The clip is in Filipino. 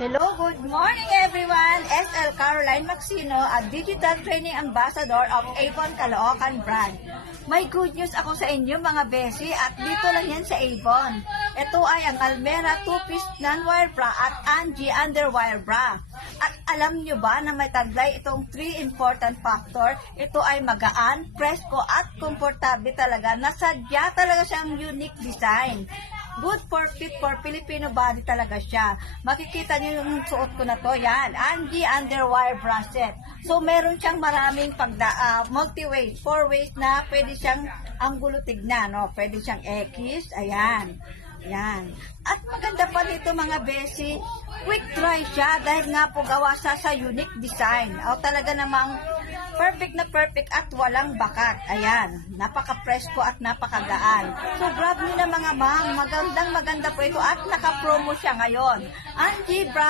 Hello, good morning everyone! SL Caroline Maxino at Digital Training Ambassador of Avon Caloocan brand. May good news ako sa inyo mga besi at dito lang yan sa Avon. Ito ay ang Almera 2-piece non-wire bra at Angie underwire bra. At alam nyo ba na may taglay itong 3 important factor? Ito ay magaan, presko at komportable talaga. Nasadya talaga siyang unique design. Good for fit for Filipino body talaga siya. Makikita niyo yung suot ko na to. Yan, Angie underwire bra set. So meron siyang maraming multi-ways, 4 ways na pwede siyang anggulo tignan. No? Pwede siyang X, ayan. Yan. At maganda pa dito mga besi, quick dry siya dahil nga po gawa sa unique design. O talaga namang perfect na perfect at walang bakat. Ayan, napaka-presko at napakagaan. So grab nyo na mga ma'am, magandang maganda po ito at naka-promo siya ngayon. Angie Bra